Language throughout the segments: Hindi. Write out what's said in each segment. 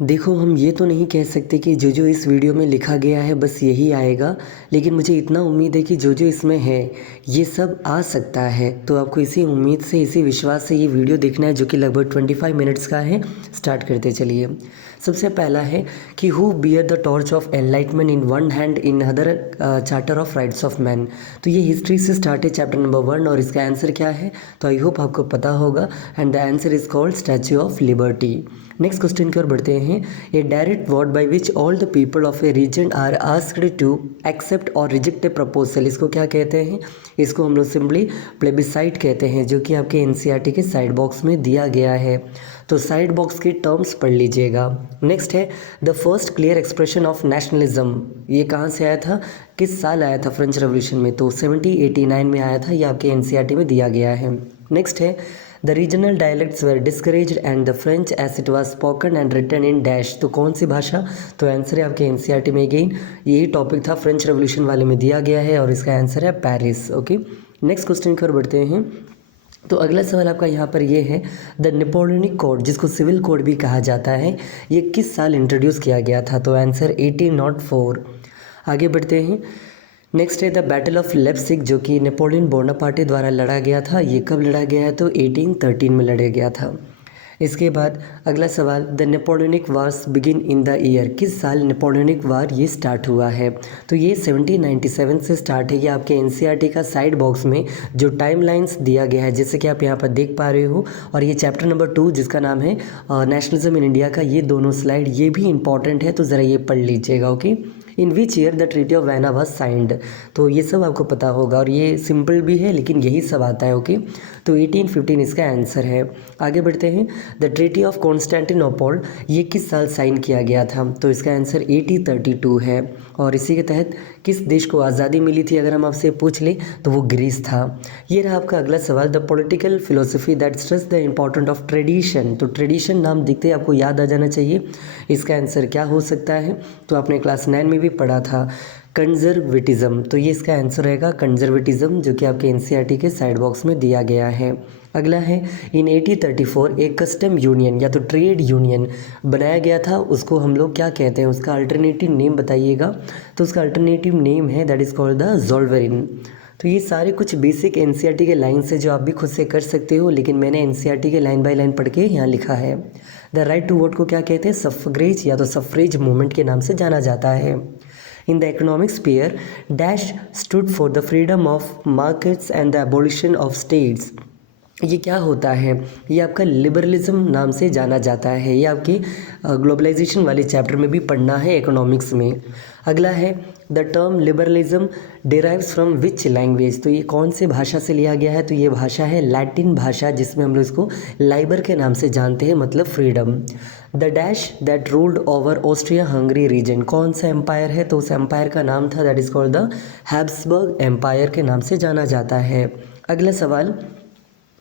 देखो, हम ये तो नहीं कह सकते कि जो इस वीडियो में लिखा गया है बस यही आएगा, लेकिन मुझे इतना उम्मीद है कि जो इसमें है ये सब आ सकता है। तो आपको इसी उम्मीद से, इसी विश्वास से ये वीडियो देखना है, जो कि लगभग 25 मिनट्स का है। स्टार्ट करते चलिए। सबसे पहला है कि who bear the torch of enlightenment in one hand in other charter of rights of man. तो ये हिस्ट्री से स्टार्ट है, चैप्टर नंबर 1, और इसका आंसर क्या है तो आई होप आपको पता होगा, and the answer is called Statue of Liberty. Next question की ओर बढ़ते हैं। A direct word by which all the people of a region are asked to accept or reject a proposal, इसको क्या कहते हैं? इसको हम लोग सिंपली प्लेबिसाइट कहते हैं, जो कि आपके एनसीईआरटी के साइड बॉक्स में दिया गया है। तो साइड बॉक्स की टर्म्स पढ़ लीजिएगा। नेक्स्ट है the first clear expression of nationalism. ये कहाँ से आया था, किस साल आया था फ्रेंच रेवोल्यूशन में? तो 1789 में आया था। ये आपके एनसीईआरटी में दिया गया है। नेक्स्ट है the regional dialects were discouraged and the French as it was spoken and written in dash. तो कौन सी भाषा? तो आंसर है आपके एनसीईआरटी में अगेन यही टॉपिक था, फ्रेंच रेवोल्यूशन वाले में दिया गया है, और इसका आंसर है पेरिस। ओके, नेक्स्ट क्वेश्चन की ओर बढ़ते हैं। तो अगला सवाल आपका यहाँ पर ये है द नेपोलियनिक कोड, जिसको सिविल कोड भी कहा जाता है, ये किस साल इंट्रोड्यूस किया गया था? तो आंसर 1804। आगे बढ़ते हैं। नेक्स्ट है द बैटल ऑफ लेप्सिक, जो कि नेपोलियन बोनापार्टे द्वारा लड़ा गया था। ये कब लड़ा गया है? तो 1813 में लड़ा गया था। इसके बाद अगला सवाल the Napoleonic wars begin in the year, किस साल नेपोलियनिक वार ये स्टार्ट हुआ है? तो ये 1797 से स्टार्ट है। ये आपके एनसीईआरटी का साइड बॉक्स में जो टाइम लाइन्स दिया गया है, जैसे कि आप यहाँ पर देख पा रहे हो, और ये चैप्टर नंबर 2 जिसका नाम है नेशनलिज्म इन इंडिया का, ये दोनों स्लाइड ये भी इंपॉर्टेंट है, तो ज़रा ये पढ़ लीजिएगा। Okay, in which year the Treaty of Vienna was signed. तो ये सब आपको पता होगा, और ये सिंपल भी है लेकिन यही सब आता है। ओके, तो 1815 इसका आंसर है। आगे बढ़ते हैं। द ट्रीटी ऑफ कॉन्स्टेंटिनोपल, ये किस साल साइन किया गया था? तो इसका आंसर 1832 है। और इसी के तहत किस देश को आज़ादी मिली थी, अगर हम आपसे पूछ लें तो वो ग्रीस था। ये रहा आपका अगला सवाल the political philosophy that stress the important of tradition. तो ट्रेडिशन नाम दिखते ही आपको याद आ जाना चाहिए। इसका आंसर क्या हो सकता है? तो आपने क्लास 9 में भी पढ़ा था, कंजर्वेटिज्म। तो ये इसका आंसर रहेगा कंजर्वेटिज्म, जो कि आपके एनसीईआरटी के साइड बॉक्स में दिया गया है। अगला है इन 1834 एक कस्टम यूनियन या तो ट्रेड यूनियन बनाया गया था, उसको हम लोग क्या कहते हैं? उसका अल्टरनेटिव नेम बताइएगा। तो उसका अल्टरनेटिव नेम है दैट इज़ कॉल्ड द ज़ोल्वेरिन। तो ये सारे कुछ बेसिक एनसीईआरटी के लाइन से जो आप भी खुद से कर सकते हो, लेकिन मैंने एनसीईआरटी के लाइन बाय लाइन पढ़ के यहाँ लिखा है। द राइट टू वोट को क्या कहते हैं? सफ्रेज या तो सफ्रेज मूवमेंट के नाम से जाना जाता है। In the economic sphere, Dash stood for the freedom of markets and the abolition of states. ये क्या होता है? ये आपका लिबरलिज्म नाम से जाना जाता है। ये आपके ग्लोबलाइजेशन वाले चैप्टर में भी पढ़ना है, इकोनॉमिक्स में। अगला है the term liberalism derives from which language. तो ये कौन से भाषा से लिया गया है? तो ये भाषा है लैटिन भाषा, जिसमें हम लोग इसको लाइबर के नाम से जानते हैं, मतलब freedom. The dash that ruled over Austria Hungary region, कौन सा एम्पायर है? तो उस एम्पायर का नाम था that is called the Habsburg empire के नाम से जाना जाता है। अगला सवाल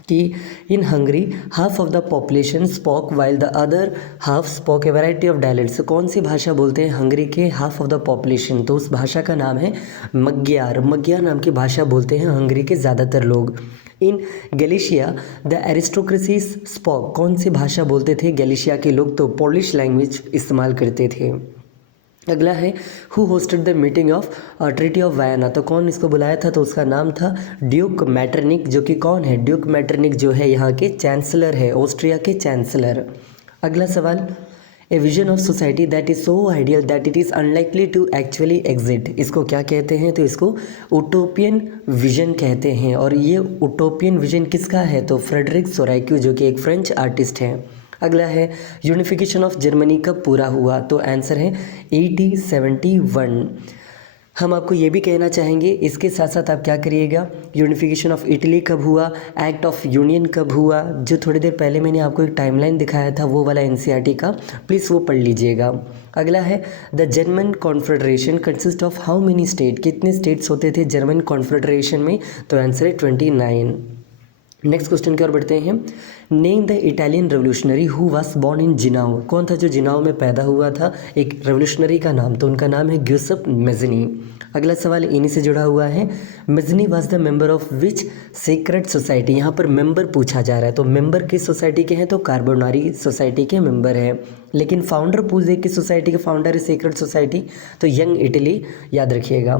कि in Hungary half of the population spoke while the other half spoke a variety of dialects. कौन सी भाषा बोलते हैं हंगरी के हाफ ऑफ द पॉपुलेशन? तो उस भाषा का नाम है मग्यार। मग्यार नाम की भाषा बोलते हैं हंगरी के ज़्यादातर लोग। इन गैलिशिया द एरिस्टोक्रेसीज स्पोक, कौन सी भाषा बोलते थे गैलिशिया के लोग? तो पोलिश लैंग्वेज इस्तेमाल करते थे। अगला है who hosted the meeting of Treaty of Vienna. तो कौन इसको बुलाया था? तो उसका नाम था ड्यूक मैटरनिक, जो कि कौन है? ड्यूक मैटरनिक जो है यहाँ के चांसलर है, ऑस्ट्रिया के चांसलर। अगला सवाल a vision of society that is so ideal that it is unlikely to actually exist, इसको क्या कहते हैं? तो इसको उटोपियन विजन कहते हैं। और ये उटोपियन विजन किसका है? तो फ्रेडरिक सोराइक्यू, जो कि एक फ्रेंच आर्टिस्ट हैं। अगला है यूनिफिकेशन ऑफ जर्मनी कब पूरा हुआ? तो आंसर है 1871। हम आपको ये भी कहना चाहेंगे, इसके साथ साथ आप क्या करिएगा, यूनिफिकेशन ऑफ इटली कब हुआ, एक्ट ऑफ यूनियन कब हुआ, जो थोड़ी देर पहले मैंने आपको एक टाइमलाइन दिखाया था वो वाला एनसीईआरटी का, प्लीज़ वो पढ़ लीजिएगा। अगला है the German confederation consist of how many state, कितने स्टेट्स होते थे जर्मन कॉन्फेडरेशन में? तो आंसर है 29। नेक्स्ट क्वेश्चन की ओर बढ़ते हैं। Name the Italian revolutionary who was born in Genoa, कौन था जो जिनाओ में पैदा हुआ था एक रेवोल्यूशनरी का नाम? तो उनका नाम है ग्यूसेप मेज़नी। अगला सवाल इन्हीं से जुड़ा हुआ है। Mazzini was the member of which secret society, यहाँ पर मेंबर पूछा जा रहा है, तो मेंबर किस सोसाइटी के हैं? तो कार्बोनारी सोसाइटी के मेंबर हैं। लेकिन फाउंडर पूछ दे कि सोसाइटी के फाउंडर है सीक्रेट सोसाइटी, तो यंग इटली याद रखिएगा।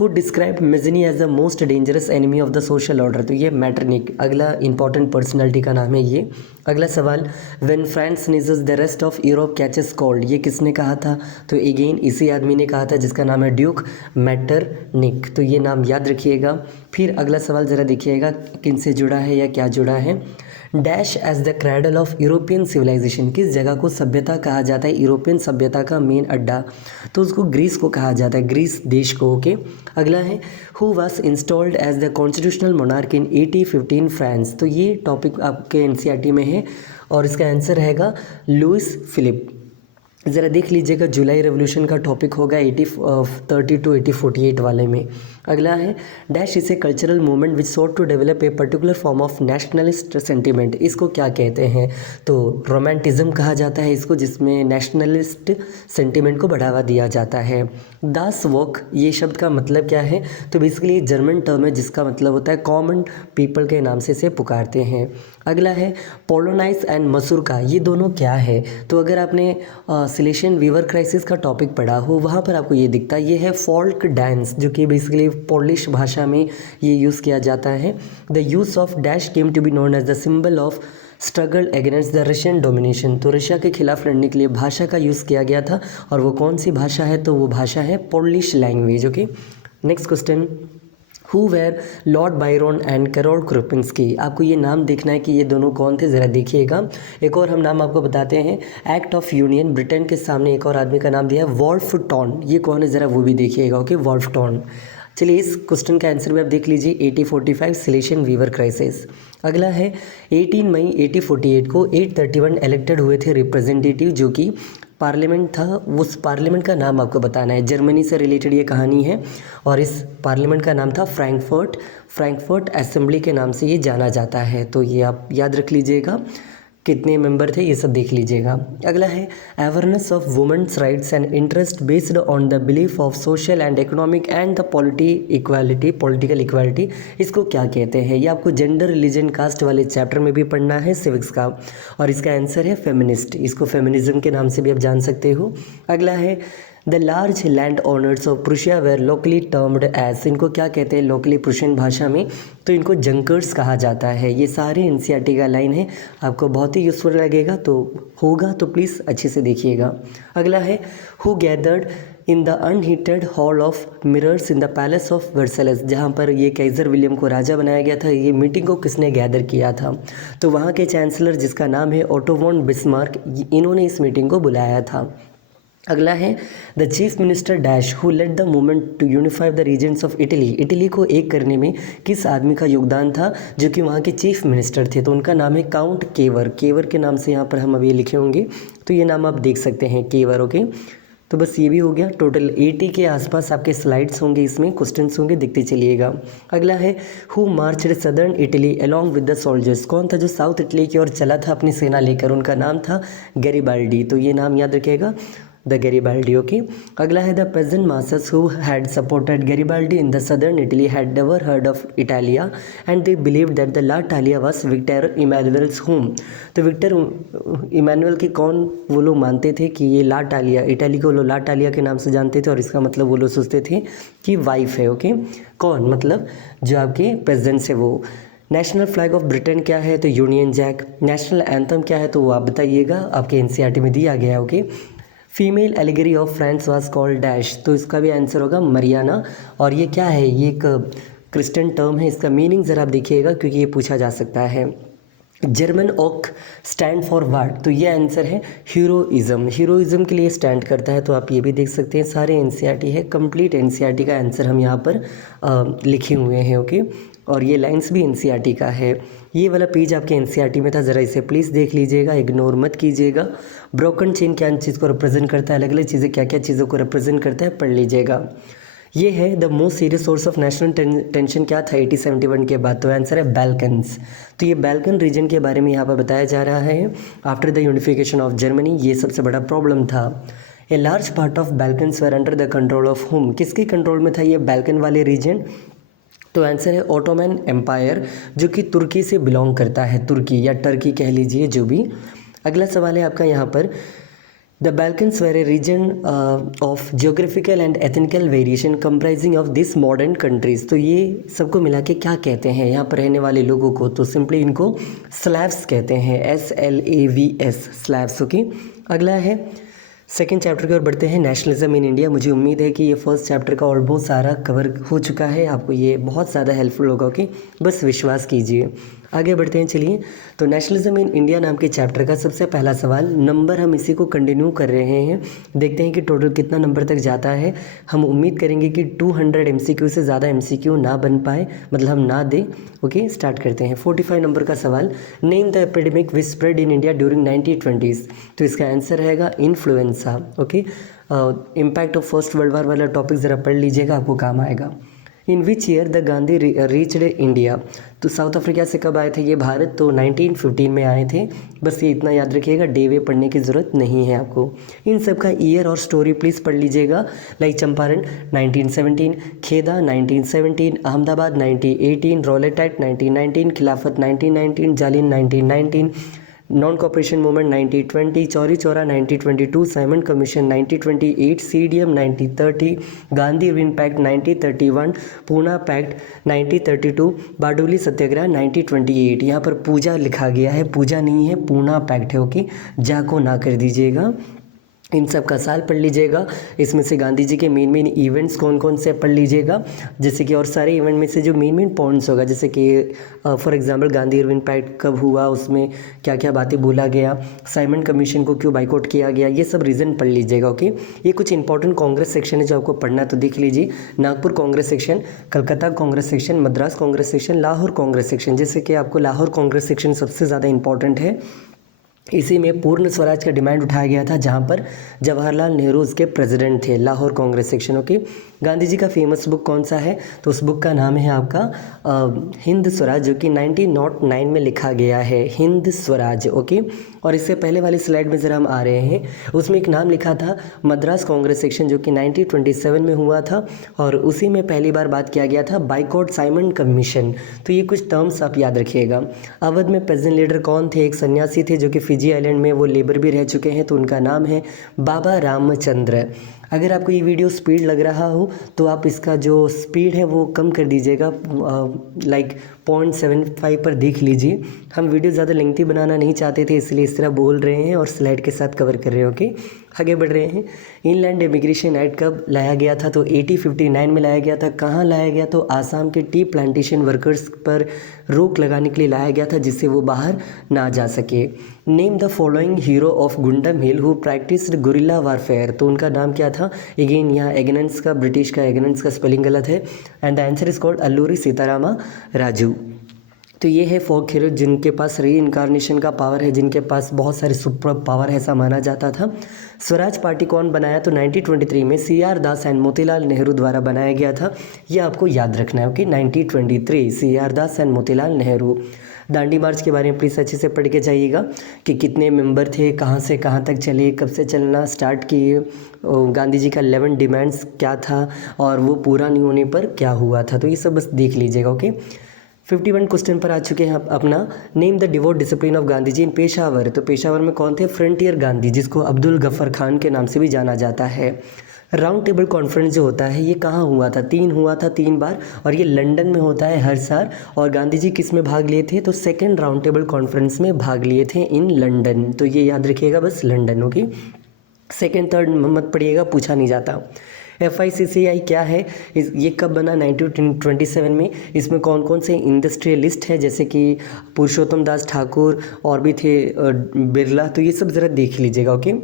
Who describe Mazzini as the most dangerous enemy of the social order, तो ये मैटरनिक अगला इंपॉर्टेंट पर्सनैलिटी का नाम है ये। अगला सवाल, when France sneezes the rest of Europe catches cold, ये किसने कहा था, तो अगेन इसी आदमी ने कहा था जिसका नाम है ड्यूक मैटरनिक, तो ये नाम याद रखिएगा। फिर अगला सवाल ज़रा देखिएगा किन से जुड़ा है या क्या जुड़ा है। Dash as the cradle of European civilisation, किस जगह को सभ्यता कहा जाता है, यूरोपियन सभ्यता का मेन अड्डा, तो उसको ग्रीस को कहा जाता है, ग्रीस देश को। ओके, अगला है who was installed as the constitutional monarch in 1815 France, तो ये टॉपिक आपके एनसीईआरटी में है और इसका आंसर रहेगा लुइस फिलिप। ज़रा देख लीजिएगा जुलाई रेवोल्यूशन का टॉपिक होगा 1830 टू 1848 वाले में। अगला है dash is a cultural movement which sought to develop a particular form of nationalist sentiment, इसको क्या कहते हैं, तो रोमांटिज्म कहा जाता है इसको, जिसमें नेशनलिस्ट सेंटिमेंट को बढ़ावा दिया जाता है। दास वॉक, ये शब्द का मतलब क्या है, तो बेसिकली जर्मन टर्म है जिसका मतलब होता है कॉमन पीपल के नाम से इसे पुकारते हैं। अगला है पोलोनाइज एंड मसूरका, ये दोनों क्या है, तो अगर आपने सिलेशियन वीवर क्राइसिस का टॉपिक पढ़ा हो वहाँ पर आपको ये दिखता है, ये है फोल्क डांस जो कि बेसिकली पोलिश भाषा में ये यूज़ किया जाता है। The use of dash came to be known as the symbol of struggle against the Russian domination, तो रशिया के खिलाफ लड़ने के लिए भाषा का यूज़ किया गया था और वो कौन सी भाषा है, तो वो भाषा है Polish language. Okay, next question, who were Lord Byron and Karol Kurpinski, आपको ये नाम देखना है कि ये दोनों कौन थे, ज़रा देखिएगा। एक और हम नाम आपको बताते हैं, एक्ट ऑफ यूनियन, ब्रिटेन के सामने एक और आदमी का नाम दिया है वॉल्फ टॉन, ये कौन है ज़रा वो भी देखिएगा। Okay, Wolfe Tone. चलिए इस क्वेश्चन का आंसर भी आप देख लीजिए, 1845 सिलेशियन वीवर क्राइसिस। अगला है 18 मई 1848 को 831 इलेक्टेड हुए थे रिप्रेजेंटेटिव, जो कि पार्लियामेंट था, उस पार्लियामेंट का नाम आपको बताना है, जर्मनी से रिलेटेड ये कहानी है और इस पार्लियामेंट का नाम था फ्रैंकफर्ट असेंबली के नाम से ये जाना जाता है, तो ये आप याद रख लीजिएगा। कितने मेंबर थे ये सब देख लीजिएगा। अगला है awareness of women's rights and interest based on the belief of social and economic and the political equality, इसको क्या कहते हैं, ये आपको जेंडर रिलीजन कास्ट वाले चैप्टर में भी पढ़ना है सिविक्स का, और इसका आंसर है फेमिनिस्ट, इसको फेमिनिज्म के नाम से भी आप जान सकते हो। अगला है the large land owners of Prussia were locally termed as, इनको क्या कहते हैं लोकली प्रुशियन भाषा में, तो इनको जंकर्स कहा जाता है। ये सारे एनसीईआरटी का लाइन है, आपको बहुत ही यूज़फुल लगेगा, तो होगा तो प्लीज़ अच्छे से देखिएगा। अगला है who gathered in the unheated Hall of Mirrors in the palace of Versailles, जहाँ पर ये कैज़र विलियम को राजा बनाया गया था, ये मीटिंग को किसने गैदर किया था, तो वहाँ के चांसलर जिसका नाम है ओटो वॉन बिस्मार्क, इन्होंने इस मीटिंग को बुलाया था। अगला है the chief minister dash who led the movement to unify the regions of Italy, Italy को एक करने में किस आदमी का योगदान था, जो कि वहाँ के चीफ मिनिस्टर थे, तो उनका नाम है काउंट केवर, केवर के नाम से यहाँ पर हम अभी लिखे होंगे, तो ये नाम आप देख सकते हैं केवर। ओके, तो बस ये भी हो गया, टोटल 80 के आसपास आपके स्लाइड्स होंगे, इसमें क्वेश्चंस होंगे, देखते चलिएगा। अगला है who marched southern Italy along with the soldiers, कौन था जो साउथ इटली की ओर चला था अपनी सेना लेकर, उनका नाम था गैरिबाल्डी, तो ये नाम याद रखिएगा, द गैरिबाल्डी। ओके, अगला है the peasant masses who had supported Garibaldi in the southern Italy had never heard of Italia and they believe that the la Talia was Victor Emmanuel's home, तो विक्टर इमैनुअल के कौन वो लोग मानते थे कि ये ला टालिया, इटाली को वो ला टालिया के नाम से जानते थे और इसका मतलब वो लोग सोचते थे कि वाइफ है। ओके, कौन, मतलब जो आपके प्रेसिडेंट्स है वो। नेशनल फ्लैग ऑफ ब्रिटेन क्या है, तो यूनियन जैक। नेशनल एंथम क्या है, तो वो आप बताइएगा, आपके एनसीईआरटी में दिया गया है। Okay, female allegory of France was called dash, तो इसका भी आंसर होगा मरियाना, और ये क्या है, ये एक क्रिश्चियन टर्म है, इसका मीनिंग ज़रा आप देखिएगा क्योंकि ये पूछा जा सकता है। German oak stand for what, तो ये आंसर है हीरोइज्म, हीरोइज्म के लिए स्टैंड करता है, तो आप ये भी देख सकते हैं, सारे एनसीईआरटी है, कंप्लीट एनसीईआरटी का आंसर हम यहाँ पर लिखे हुए हैं। ओके, और ये लाइंस भी एनसीईआरटी का है, ये वाला पेज आपके एनसीईआरटी में था, ज़रा इसे प्लीज़ देख लीजिएगा, इग्नोर मत कीजिएगा। ब्रोकन चेन क्या चीज़ को रिप्रेजेंट करता है, अलग अलग चीज़ें क्या क्या चीज़ों को रिप्रेजेंट करता है, पढ़ लीजिएगा। ये है the most serious source of national tension क्या था 1871 के बाद, तो आंसर है बैल्कन्स, तो ये बैल्कन रीजन के बारे में यहाँ पर बताया जा रहा है। After the unification of Germany ये सबसे बड़ा प्रॉब्लम था। A large part of Balkans were under the control of home, किसके कंट्रोल में था ये बैल्कन वाले रीजन, तो आंसर है ओटोमन एम्पायर, जो कि तुर्की से बिलोंग करता है, तुर्की या टर्की कह लीजिए जो भी। अगला सवाल है आपका यहाँ पर The Balkans were a region of geographical and ethnical variation comprising of this modern countries। तो ये सबको मिला के क्या कहते हैं यहाँ पर रहने वाले लोगों को, तो सिंपली इनको स्लैव्स कहते हैं, SLAVS स्लैव्स। ओके, अगला है सेकेंड चैप्टर की ओर बढ़ते हैं, नेशनलिज्म इन इंडिया। मुझे उम्मीद है कि ये फर्स्ट चैप्टर का ऑलमोस्ट सारा कवर हो चुका है, आपको ये बहुत ज़्यादा हेल्पफुल होगा। ओके, बस विश्वास कीजिए। आगे बढ़ते हैं, चलिए। तो नेशनलिज्म इन इंडिया नाम के चैप्टर का सबसे पहला सवाल, नंबर हम इसी को कंटिन्यू कर रहे हैं, देखते हैं कि टोटल कितना नंबर तक जाता है। हम उम्मीद करेंगे कि 200 MCQ से ज़्यादा MCQ ना बन पाए, मतलब हम ना दें। ओके, स्टार्ट करते हैं। 45 नंबर का सवाल, name the epidemic which spread in India during 1920s। तो इसका आंसर रहेगा influenza. Okay, impact of first world war वाला टॉपिक ज़रा पढ़ लीजिएगा, आपको काम आएगा। In which year the Gandhi reached India. तो साउथ अफ्रीका से कब आए थे ये भारत, तो 1915 में आए थे। बस ये इतना याद रखिएगा, डे वे पढ़ने की ज़रूरत नहीं है आपको। इन सब का ईयर और स्टोरी प्लीज़ पढ़ लीजिएगा। Like Champaran 1917, Kheda 1917, Ahmedabad 1918, Rowlatt act 1919, Khilafat 1919, जालिन 1919, non cooperation movement 1920, Chauri Chaura 1922, Simon commission 1928, CDM 1930, Gandhi Irwin pact 1931, Poona pact 1932, Bardoli Satyagraha 1928। यहाँ पर पूजा लिखा गया है, पूजा नहीं है, पूना पैक्ट है। ओके, जा को ना कर दीजिएगा। इन सब का साल पढ़ लीजिएगा। इसमें से गांधी जी के मेन इवेंट्स कौन कौन से पढ़ लीजिएगा, जैसे कि, और सारे इवेंट में से जो मेन पॉइंट्स होगा, जैसे कि for example Gandhi Irwin pact कब हुआ, उसमें क्या क्या बातें बोला गया, साइमन कमीशन को क्यों बाइकआउट किया गया, ये सब रीज़न पढ़ लीजिएगा। ओके, ये कुछ इंपॉर्टेंट कांग्रेस सेक्शन है जो आपको पढ़ना है, तो देख लीजिए। Nagpur Congress section, Calcutta Congress section, Madras Congress section, Lahore Congress section. जैसे कि आपको लाहौर कांग्रेस सेक्शन सबसे ज़्यादा इंपॉर्टेंट है। इसी में पूर्ण स्वराज का डिमांड उठाया गया था, जहां पर जवाहरलाल नेहरू उसके प्रेसिडेंट थे। लाहौर कांग्रेस सेक्शन। ओके, गांधी जी का फेमस बुक कौन सा है, तो उस बुक का नाम है आपका हिंद स्वराज, जो कि 1909 में लिखा गया है, हिंद स्वराज। ओके, और इससे पहले वाली स्लाइड में ज़रा हम आ रहे हैं, उसमें एक नाम लिखा था मद्रास कांग्रेस सेक्शन, जो कि 1927 में हुआ था, और उसी में पहली बार बात किया गया था बाइकआउट साइमन कमीशन। तो ये कुछ टर्म्स आप याद रखिएगा। अवध में प्रेजेंट लीडर कौन थे, एक सन्यासी थे जो कि फिजी आइलैंड में वो लेबर भी रह चुके हैं, तो उनका नाम है बाबा रामचंद्र। अगर आपको ये वीडियो स्पीड लग रहा हो तो आप इसका जो स्पीड है वो कम कर दीजिएगा, लाइक 0.75 पर देख लीजिए। हम वीडियो ज़्यादा लेंथी बनाना नहीं चाहते थे, इसलिए इस तरह बोल रहे हैं और स्लाइड के साथ कवर कर रहे हैं। ओके, आगे बढ़ रहे हैं। इनलैंड इमिग्रेशन एक्ट कब लाया गया था, तो 1859 में लाया गया था। कहाँ लाया गया, तो आसाम के टी प्लांटेशन वर्कर्स पर रोक लगाने के लिए लाया गया था, जिससे वो बाहर ना जा सके। Name the following hero of Gundam hill who practised guerrilla warfare. तो उनका नाम क्या था, अगेन यहाँ एग्नेंस का, ब्रिटिश का एग्नेंस का स्पेलिंग गलत है, and the answer is called Alluri Sitarama Raju. तो ये है फोक हीरो जिनके पास री इनकारनेशन का पावर है, जिनके पास बहुत सारे सुपर पावर है, ऐसा माना जाता था। स्वराज पार्टी कौन बनाया, तो 1923 में CR दास एंड मोतीलाल नेहरू द्वारा बनाया गया था। ये आपको याद रखना है। Okay, 1923 CR Das and Motilal Nehru. Dandi march के बारे में प्लीज़ अच्छे से पढ़ के जाइएगा कि कितने मेंबर थे, कहाँ से कहाँ तक चले, कब से चलना स्टार्ट किए, गांधी जी का 11 डिमांड्स क्या था और वो पूरा नहीं होने पर क्या हुआ था, तो ये सब बस देख लीजिएगा। ओके, 51 क्वेश्चन पर आ चुके हैं अपना। Name the devout disciple of Gandhi ji in Peshawar. तो पेशावर में कौन थे, फ्रंटियर गांधी, जिसको अब्दुल गफ्फर खान के नाम से भी जाना जाता है। राउंड टेबल कॉन्फ्रेंस जो होता है ये कहाँ हुआ था, 3 हुआ था, 3 बार, और ये लंदन में होता है हर साल। और गांधी जी किस में भाग लिए थे, तो सेकेंड राउंड टेबल कॉन्फ्रेंस में भाग लिए थे इन लंदन। तो ये याद रखिएगा बस, लंदन। ओके, सेकेंड थर्ड मत पढ़िएगा, पूछा नहीं जाता। FICCI क्या है, ये कब बना, 1927 में। इसमें कौन कौन से इंडस्ट्रियलिस्ट है, जैसे कि पुरुषोत्तम दास ठाकुर और भी थे बिरला, तो ये सब ज़रा देख लीजिएगा। ओके,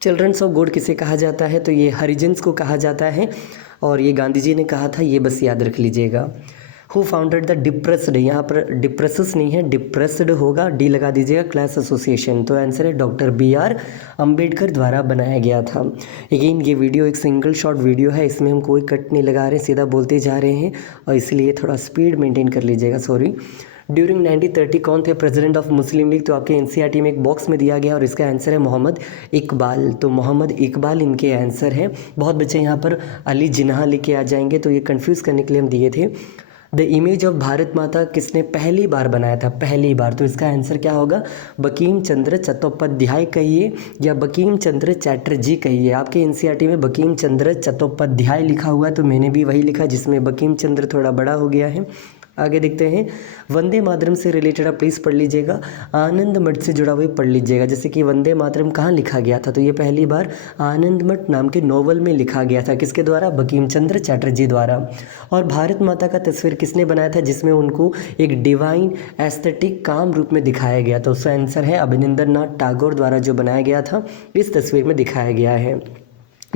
चिल्ड्रंस ऑफ गॉड किसे कहा जाता है, तो ये हरिजन्स को कहा जाता है, और ये गांधी जी ने कहा था, ये बस याद रख लीजिएगा। हु फाउंडेड द डिप्रेस्ड, यहाँ पर डिप्रेसेस नहीं है, डिप्रेस्ड होगा, डी लगा दीजिएगा, क्लास एसोसिएशन। तो आंसर है डॉक्टर BR अम्बेडकर द्वारा बनाया गया था। अगेन ये वीडियो एक सिंगल शॉट वीडियो है, इसमें हम कोई कट नहीं लगा रहे, सीधा बोलते जा रहे हैं, और इसलिए थोड़ा स्पीड मेंटेन कर लीजिएगा, सॉरी। ड्यूरिंग 1930 कौन थे प्रेसिडेंट ऑफ मुस्लिम लीग, तो आपके NCERT में एक बॉक्स में दिया गया और इसका आंसर है मोहम्मद इकबाल। तो मोहम्मद इकबाल इनके आंसर है। बहुत बच्चे यहाँ पर अली जिन्हा लिखे आ जाएंगे, तो ये कंफ्यूज करने के लिए हम दिए थे। द इमेज ऑफ भारत माता किसने पहली बार बनाया था, पहली बार? तो इसका आंसर क्या होगा? बंकिम चंद्र चट्टोपाध्याय कहिए या बंकिम चंद्र चैटर्जी कहिए। आपके एनसीईआरटी में बंकिम चंद्र चट्टोपाध्याय लिखा हुआ है, तो मैंने भी वही लिखा जिसमें बंकिम चंद्र थोड़ा बड़ा हो गया है। आगे देखते हैं, वंदे मातरम से रिलेटेड आप प्लीज़ पढ़ लीजिएगा, आनंद मठ से जुड़ा हुआ पढ़ लीजिएगा। जैसे कि वंदे मातरम कहाँ लिखा गया था, तो ये पहली बार आनंद मठ नाम के नोवेल में लिखा गया था। किसके द्वारा? बंकिम चंद्र चैटर्जी द्वारा। और भारत माता का तस्वीर किसने बनाया था, जिसमें उनको एक डिवाइन एस्थेटिक काम रूप में दिखाया गया? तो उसका आंसर है अवनींद्रनाथ टैगोर द्वारा जो बनाया गया था, इस तस्वीर में दिखाया गया है।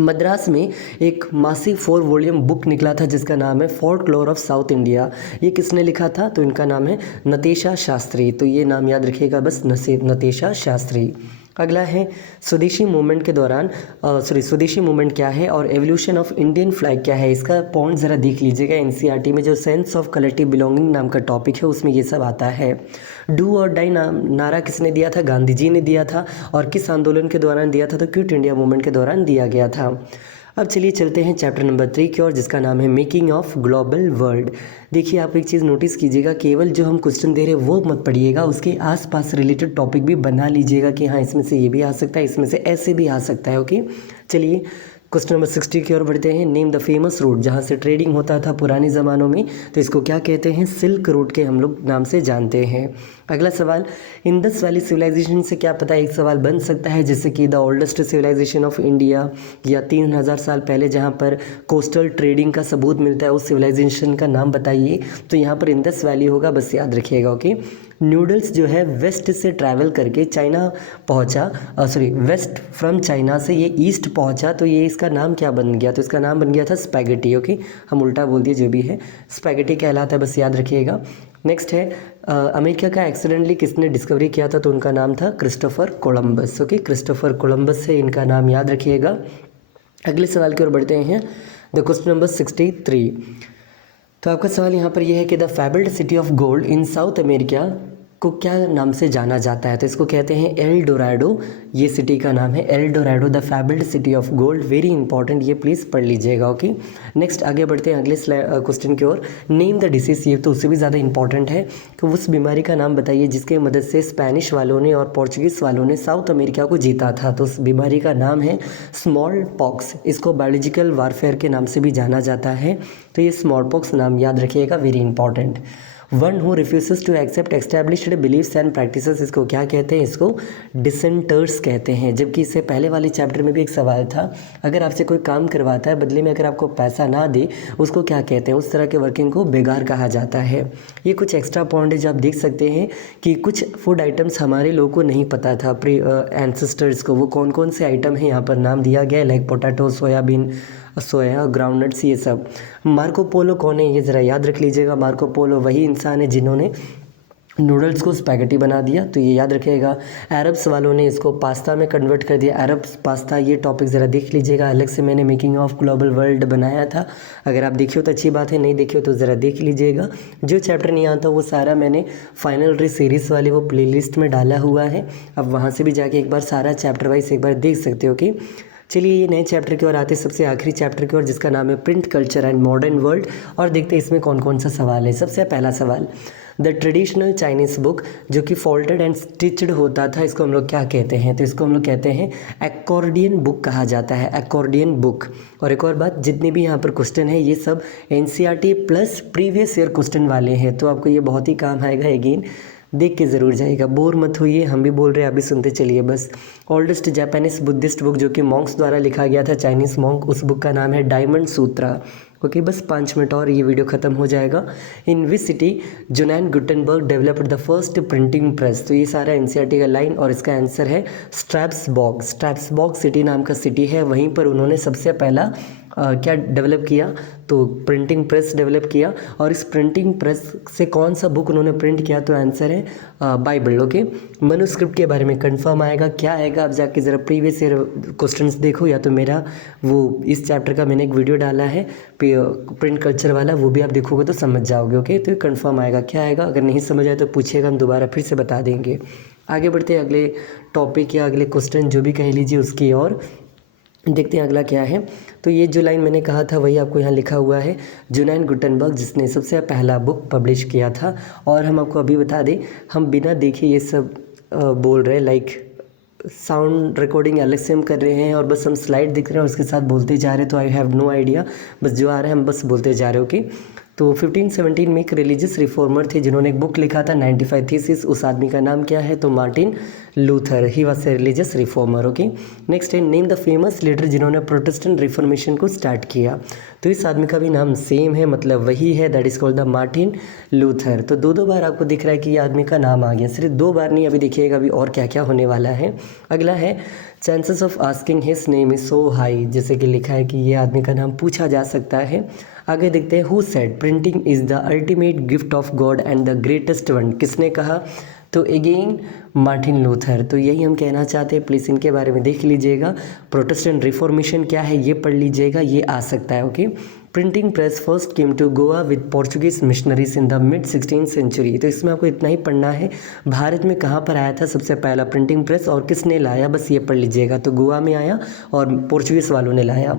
मद्रास में एक मासिक 4 वॉल्यूम बुक निकला था जिसका नाम है फोल्कलोर ऑफ साउथ इंडिया। ये किसने लिखा था? तो इनका नाम है नतेशा शास्त्री। तो ये नाम याद रखिएगा बस, नतेशा शास्त्री। अगला है स्वदेशी मूवमेंट के दौरान स्वदेशी मूवमेंट क्या है और एवोल्यूशन ऑफ इंडियन फ्लैग क्या है? इसका पॉइंट ज़रा देख लीजिएगा। एनसीईआरटी में जो सेंस ऑफ कलेक्टिव बिलोंगिंग नाम का टॉपिक है उसमें ये सब आता है। डू और डाई नारा किसने दिया था? गांधी जी ने दिया था। और किस आंदोलन के दौरान दिया था? तो क्विट इंडिया मूवमेंट के दौरान दिया गया था। अब चलिए चलते हैं चैप्टर नंबर 3 की ओर, जिसका नाम है मेकिंग ऑफ ग्लोबल वर्ल्ड। देखिए आप एक चीज़ नोटिस कीजिएगा, केवल जो हम क्वेश्चन दे रहे हैं वो मत पढ़िएगा, उसके आसपास रिलेटेड टॉपिक भी बना लीजिएगा कि हाँ इसमें से ये भी आ सकता है, इसमें से ऐसे भी आ सकता है। ओके, चलिए क्वेश्चन नंबर 60 की ओर बढ़ते हैं। नेम द फेमस रूट जहाँ से ट्रेडिंग होता था पुराने ज़मानों में, तो इसको क्या कहते हैं? सिल्क रूट के हम लोग नाम से जानते हैं। अगला सवाल, इंडस वैली सिविलाइजेशन से क्या पता है? एक सवाल बन सकता है जैसे कि the oldest civilisation of India, या 3000 साल पहले जहाँ पर कोस्टल ट्रेडिंग का सबूत मिलता है उस सिविलाइजेशन का नाम बताइए। तो यहाँ पर इंडस वैली होगा, बस याद रखिएगा। ओके, नूडल्स जो है वेस्ट से ट्रैवल करके चाइना पहुँचा, वेस्ट फ्रॉम चाइना से ये ईस्ट पहुँचा, तो ये इसका नाम क्या बन गया? तो इसका नाम बन गया था स्पैगेटी। ओके, हम उल्टा बोल दिए, जो भी है स्पैगेटी कहलाता है, बस याद रखिएगा। नेक्स्ट है अमेरिका का एक्सीडेंटली किसने डिस्कवरी किया था? तो उनका नाम था Christopher Columbus. Okay, Christopher Columbus है इनका नाम, याद रखिएगा। अगले सवाल की ओर बढ़ते हैं, द क्वेश्चन नंबर 63। तो आपका सवाल यहाँ पर यह है कि the fabled city of gold in South America को क्या नाम से जाना जाता है? तो इसको कहते हैं एल डोराडो। ये सिटी का नाम है El Dorado, the fabled city of gold. Very important, ये प्लीज़ पढ़ लीजिएगा। ओके, नेक्स्ट आगे बढ़ते हैं अगले क्वेश्चन की ओर। नेम द डिसीज, ये तो उससे भी ज़्यादा इंपॉर्टेंट है कि उस बीमारी का नाम बताइए जिसके मदद से स्पेनिश वालों ने और पोर्चुगीज़ वालों ने साउथ अमेरिका को जीता था। तो उस बीमारी का नाम है स्मॉल पॉक्स। इसको बायोलॉजिकल वारफेयर के नाम से भी जाना जाता है। तो ये स्मॉल पॉक्स नाम याद रखिएगा, very important. One who refuses to accept established believes and practices, इसको क्या कहते हैं? इसको डिसेंटर्स कहते हैं। जबकि इससे पहले वाले चैप्टर में भी एक सवाल था, अगर आपसे कोई काम करवाता है बदले में अगर आपको पैसा ना दे उसको क्या कहते हैं? उस तरह के वर्किंग को बेगार कहा जाता है। ये कुछ एक्स्ट्रा पॉइंट है जो आप देख सकते हैं कि कुछ फूड आइटम्स हमारे लोगों को नहीं पता था, प्री एंसेस्टर्स को, वो कौन कौन से आइटम हैं यहाँ पर नाम दिया गया है, लाइक पोटैटो, सोयाबीन, सोया, ग्राउंडनट्स, ये सब। मार्को पोलो कौन है? ये ज़रा याद रख लीजिएगा। मार्को पोलो वही इंसान है जिन्होंने नूडल्स को स्पैगेटी बना दिया, तो ये याद रखिएगा। अरब्स वालों ने इसको पास्ता में कन्वर्ट कर दिया, अरब्स पास्ता। ये टॉपिक ज़रा देख लीजिएगा, अलग से मैंने मेकिंग ऑफ ग्लोबल वर्ल्ड बनाया था। अगर आप देखिए तो अच्छी बात है, नहीं देखिए तो ज़रा देख लीजिएगा। जो चैप्टर नहीं आता वो सारा मैंने फाइनल रे सीरीज़ वाले वो प्लेलिस्ट में डाला हुआ है, अब वहाँ से भी जाके एक बार सारा चैप्टर वाइज एक बार देख सकते हो। कि चलिए ये नए चैप्टर की ओर आते हैं, सबसे आखिरी चैप्टर की ओर, जिसका नाम है print culture and modern world. और देखते हैं इसमें कौन कौन सा सवाल है। सबसे पहला सवाल, द ट्रेडिशनल चाइनीज़ बुक जो कि फोल्डेड एंड स्टिच्ड होता था, इसको हम लोग क्या कहते हैं? तो इसको हम लोग कहते हैं एक्कॉर्डियन बुक कहा जाता है, एक्कॉर्डियन बुक। और एक और बात, जितने भी यहाँ पर क्वेश्चन है ये सब NCERT plus previous year question वाले हैं, तो आपको ये बहुत ही काम आएगा। अगेन देख के ज़रूर जाइएगा, बोर मत होइए, हम भी बोल रहे हैं, आप भी सुनते चलिए बस। ओल्डेस्ट जापानीज बुद्धिस्ट बुक जो कि मॉन्क्स द्वारा लिखा गया था, चाइनीज़ मॉन्क, उस बुक का नाम है डायमंड सूत्रा। ओके, बस 5 मिनट और ये वीडियो ख़त्म हो जाएगा। In which city Johann Gutenberg developed the first printing press? तो ये सारा एनसीईआरटी का लाइन, और इसका आंसर है स्ट्रैप्सबर्ग। स्ट्रैप्सबर्ग सिटी नाम का सिटी है, वहीं पर उन्होंने सबसे पहला क्या डेवलप किया? तो प्रिंटिंग प्रेस डेवलप किया। और इस प्रिंटिंग प्रेस से कौन सा बुक उन्होंने प्रिंट किया? तो आंसर है बाइबल। ओके, मनुस्क्रिप्ट के बारे में कंफर्म आएगा, क्या आएगा? अब जाके ज़रा प्रीवियस ईयर क्वेश्चंस देखो, या तो मेरा वो इस चैप्टर का मैंने एक वीडियो डाला है प्रिंट कल्चर वाला, वो भी आप देखोगे तो समझ जाओगे। ओके, तो कंफर्म आएगा, क्या आएगा? अगर नहीं समझ आए तो पूछिएगा, हम दोबारा फिर से बता देंगे। आगे बढ़ते हैं अगले टॉपिक या अगले क्वेश्चन जो भी कह लीजिए उसकी ओर। देखते हैं अगला क्या है। तो ये जो लाइन मैंने कहा था वही आपको यहाँ लिखा हुआ है, जुनैन गुटनबर्ग जिसने सबसे पहला बुक पब्लिश किया था। और हम आपको अभी बता दें, हम बिना देखे ये सब बोल रहे हैं, लाइक साउंड रिकॉर्डिंग अलग से हम कर रहे हैं और बस हम स्लाइड दिख रहे हैं और उसके साथ बोलते जा रहे हैं। तो आई हैव नो आइडिया, बस जो आ रहा है हम बस बोलते जा रहे हो। ओके, तो 1517 में एक रिलीजियस रिफॉर्मर थे जिन्होंने एक बुक लिखा था 95 थीसिस। उस आदमी का नाम क्या है? तो Martin Luther, he was a religious reformer. Okay, next है नेम द फेमस लीडर जिन्होंने प्रोटेस्टेंट रिफॉर्मेशन को स्टार्ट किया। तो इस आदमी का भी नाम सेम है, मतलब वही है, that is called the Martin Luther. तो दो बार आपको दिख रहा है कि ये आदमी का नाम आ गया, सिर्फ 2 बार नहीं, अभी देखिएगा अभी और क्या क्या होने वाला है। अगला है chances of asking his name is so high, जैसे कि लिखा है कि ये आदमी का नाम पूछा जा सकता है। आगे देखते हैं, who said printing is the ultimate gift of God and the greatest one, किसने कहा? तो अगेन मार्टिन लूथर। तो यही हम कहना चाहते हैं, प्लीज़ इनके बारे में देख लीजिएगा। प्रोटेस्टेंट रिफॉर्मेशन क्या है ये पढ़ लीजिएगा, ये आ सकता है। Okay, printing press first came to Goa with Portuguese missionaries in the mid 16th century. तो इसमें आपको इतना ही पढ़ना है, भारत में कहाँ पर आया था सबसे पहला प्रिंटिंग प्रेस और किसने लाया, बस ये पढ़ लीजिएगा। तो गोवा में आया और पोर्चुगीज़ वालों ने लाया।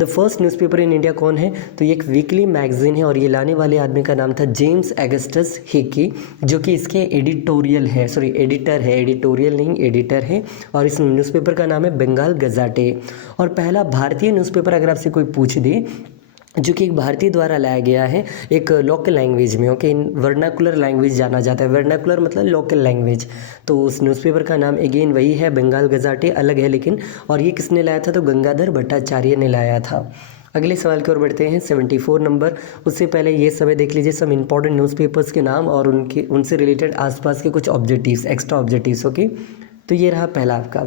The first newspaper in India कौन है? तो ये एक वीकली मैगजीन है और ये लाने वाले आदमी का नाम था जेम्स अगस्टस हिकी, जो कि इसके एडिटोरियल है, सॉरी एडिटर है, एडिटोरियल नहीं एडिटर है। और इस न्यूज़पेपर का नाम है बंगाल गज़ाटे। और पहला भारतीय न्यूज़पेपर अगर आपसे कोई पूछ दे, जो कि एक भारतीय द्वारा लाया गया है एक लोकल लैंग्वेज में। ओके, इन वर्नाकुलर लैंग्वेज जाना जाता है, वर्नाकुलर मतलब लोकल लैंग्वेज। तो उस न्यूज़पेपर का नाम अगेन वही है, बंगाल गज़ाटे, अलग है लेकिन। और ये किसने लाया था? तो गंगाधर भट्टाचार्य ने लाया था। अगले सवाल की ओर बढ़ते हैं, 74 नंबर। उससे पहले ये समय देख लीजिए, सब इंपॉर्टेंट न्यूज़पेपर्स के नाम और उनसे रिलेटेड आसपास के कुछ ऑब्जेक्टिव्स, एक्स्ट्रा ऑब्जेक्टिव्स। ओके, तो ये रहा पहला आपका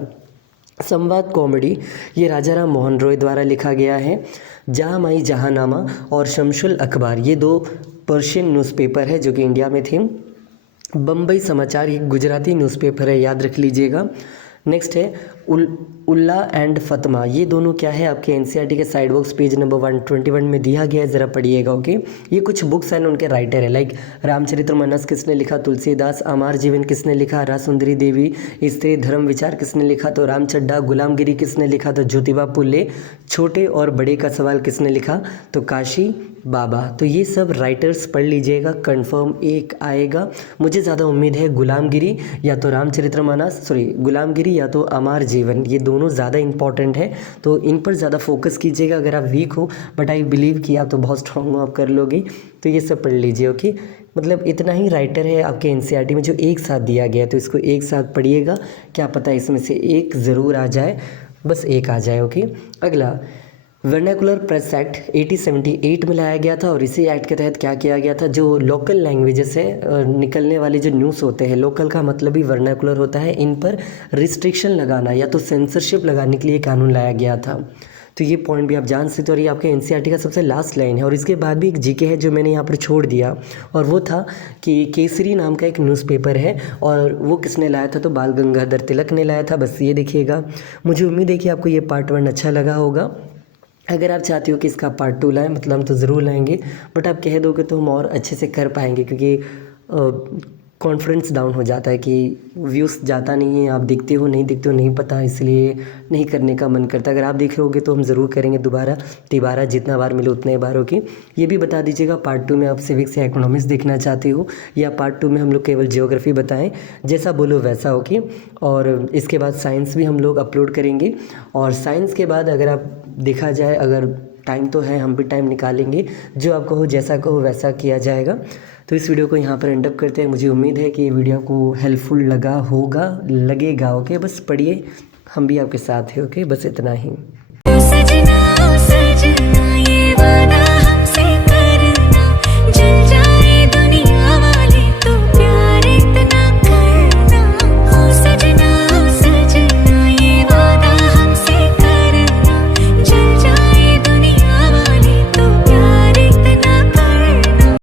संवाद कॉमेडी, ये राजा राम मोहन रॉय द्वारा लिखा गया है। जहाँ माई जहाँनामा और शमशुल अखबार, ये 2 पर्शियन न्यूज़पेपर है जो कि इंडिया में थे। बम्बई समाचार, ये गुजराती न्यूज़पेपर है, याद रख लीजिएगा। नेक्स्ट है उल्ला एंड फतमा, ये दोनों क्या है आपके एनसीईआरटी के साइड बॉक्स पेज नंबर 121 में दिया गया है, ज़रा पढ़िएगा। ओके, ये कुछ बुक्स हैं, उनके राइटर है, लाइक रामचरितमानस किसने लिखा? तुलसीदास। अमर जीवन किसने लिखा? रासुंदरी देवी। स्त्री धर्म विचार किसने लिखा? तो रामचड्ढा। गुलामगिरी किसने लिखा? तो ज्योतिबा फुले। छोटे और बड़े का सवाल किसने लिखा? तो काशी बाबा। तो ये सब राइटर्स पढ़ लीजिएगा, कंफर्म एक आएगा। मुझे ज़्यादा उम्मीद है गुलामगिरी या तो रामचरितमानस, सॉरी गुलामगिरी या तो अमर जीवन, ये दोनों ज़्यादा इंपॉर्टेंट है, तो इन पर ज़्यादा फोकस कीजिएगा अगर आप वीक हो। बट आई बिलीव कि आप तो बहुत स्ट्रांग हो, आप कर लोगे। तो ये सब पढ़ लीजिए। ओके, मतलब इतना ही राइटर है आपके एनसीईआरटी में जो एक साथ दिया गया है, तो इसको एक साथ पढ़िएगा, क्या पता इसमें से एक ज़रूर आ जाए, बस एक आ जाए। ओके, अगला वर्नाकुलर प्रेस एक्ट 1878 में लाया गया था। और इसी एक्ट के तहत क्या किया गया था? जो लोकल लैंग्वेजेस से निकलने वाले जो न्यूज़ होते हैं, लोकल का मतलब ही वर्नाकुलर होता है, इन पर रिस्ट्रिक्शन लगाना या तो सेंसरशिप लगाने के लिए कानून लाया गया था। तो ये पॉइंट भी आप जान सकते हो। और ये आपके एनसीईआरटी का सबसे लास्ट लाइन है। और इसके बाद भी एक जीके है जो मैंने यहाँ पर छोड़ दिया, और वो था कि केसरी नाम का एक न्यूज़पेपर है और वो किसने लाया था? तो बाल गंगाधर तिलक ने लाया था। बस ये देखिएगा। मुझे उम्मीद है कि आपको ये पार्ट 1 अच्छा लगा होगा। अगर आप चाहते हो कि इसका पार्ट 2 लाएं, मतलब हम तो ज़रूर लाएंगे, बट आप कह दोगे तो हम और अच्छे से कर पाएंगे, क्योंकि कॉन्फिडेंस डाउन हो जाता है कि व्यूज़ जाता नहीं है, आप दिखते हो नहीं पता, इसलिए नहीं करने का मन करता। अगर आप देख रहोगे तो हम ज़रूर करेंगे दोबारा तिबारा, जितना बार मिले उतने बार। ओके, ये भी बता दीजिएगा पार्ट 2 में आप सिविक्स या इकोनॉमिक्स देखना चाहते हो, या पार्ट 2 में हम लोग केवल ज्योग्राफी बताएं, जैसा बोलो वैसा। ओके, और इसके बाद साइंस भी हम लोग अपलोड करेंगे। और साइंस के बाद अगर आप देखा जाए, अगर टाइम तो है, हम भी टाइम निकालेंगे, जो आप कहो जैसा कहो वैसा किया जाएगा। तो इस वीडियो को यहाँ पर एंड अप करते हैं। मुझे उम्मीद है कि ये वीडियो को हेल्पफुल लगा होगा, लगेगा। ओके, बस पढ़िए, हम भी आपके साथ हैं। ओके, बस इतना ही।